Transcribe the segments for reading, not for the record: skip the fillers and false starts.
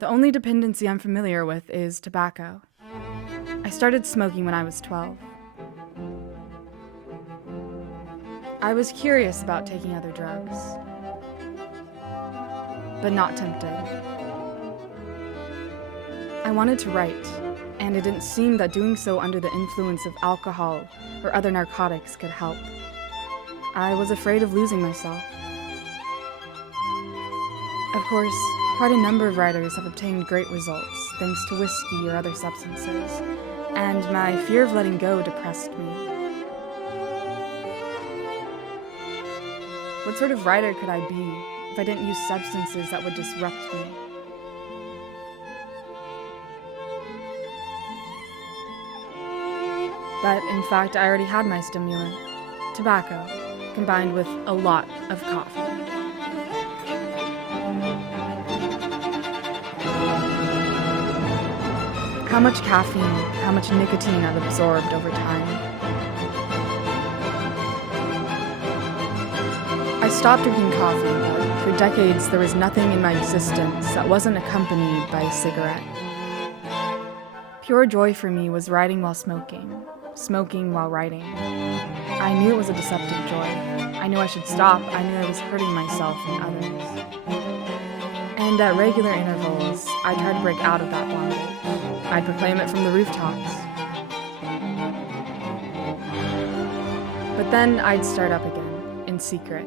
The only dependency I'm familiar with is tobacco. I started smoking when I was 12. I was curious about taking other drugs, but not tempted. I wanted to write, and it didn't seem that doing so under the influence of alcohol or other narcotics could help. I was afraid of losing myself. Of course, quite a number of writers have obtained great results thanks to whiskey or other substances, and my fear of letting go depressed me. What sort of writer could I be if I didn't use substances that would disrupt me? But in fact, I already had my stimulant, tobacco, combined with a lot of coffee. How much caffeine, how much nicotine I've absorbed over time. I stopped drinking coffee, but for decades there was nothing in my existence that wasn't accompanied by a cigarette. Pure joy for me was writing while smoking, smoking while writing. I knew it was a deceptive joy. I knew I should stop. I knew I was hurting myself and others. And at regular intervals, I tried to break out of that bondage. I'd proclaim it from the rooftops. But then I'd start up again, in secret.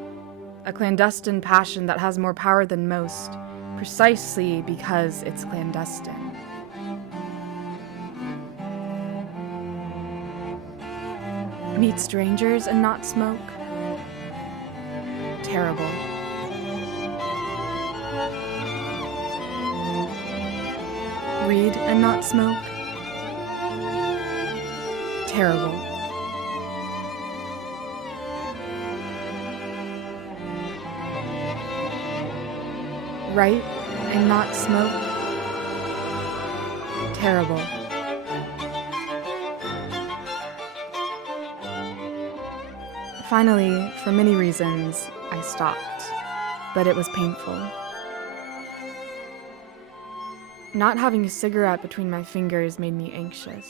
A clandestine passion that has more power than most, precisely because it's clandestine. Meet strangers and not smoke? Terrible. Read and not smoke? Terrible. Write and not smoke? Terrible. Finally, for many reasons, I stopped, but it was painful. Not having a cigarette between my fingers made me anxious.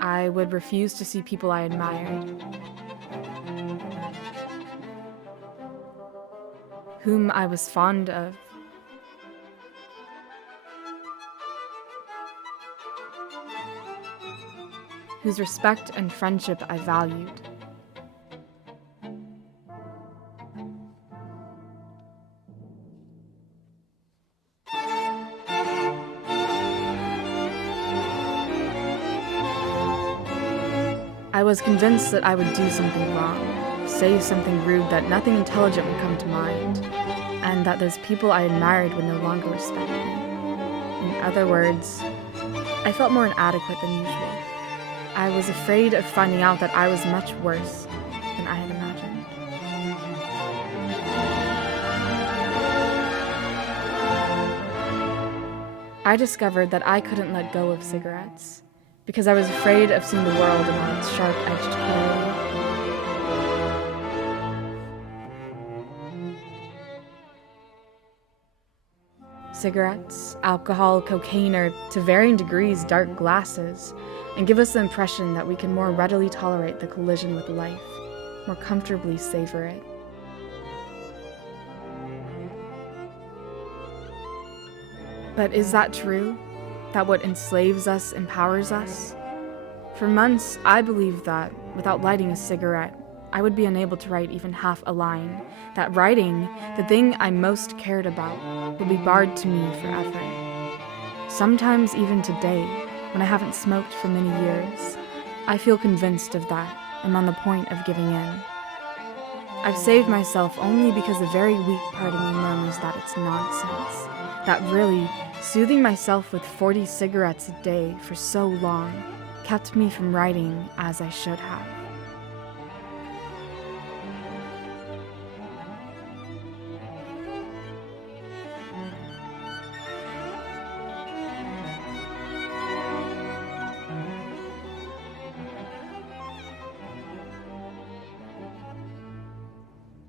I would refuse to see people I admired, whom I was fond of. Whose respect and friendship I valued. I was convinced that I would do something wrong, say something rude that nothing intelligent would come to mind, and that those people I admired would no longer respect me. In other words, I felt more inadequate than usual. I was afraid of finding out that I was much worse than I had imagined. I discovered that I couldn't let go of cigarettes because I was afraid of seeing the world in all its sharp-edged clarity. Cigarettes, alcohol, cocaine are, to varying degrees, dark glasses, and give us the impression that we can more readily tolerate the collision with life, more comfortably savor it. But is that true? That what enslaves us empowers us? For months, I believed that, without lighting a cigarette, I would be unable to write even half a line, that writing, the thing I most cared about, would be barred to me forever. Sometimes even today, when I haven't smoked for many years, I feel convinced of that and on the point of giving in. I've saved myself only because a very weak part of me murmurs that it's nonsense, that really, soothing myself with 40 cigarettes a day for so long kept me from writing as I should have.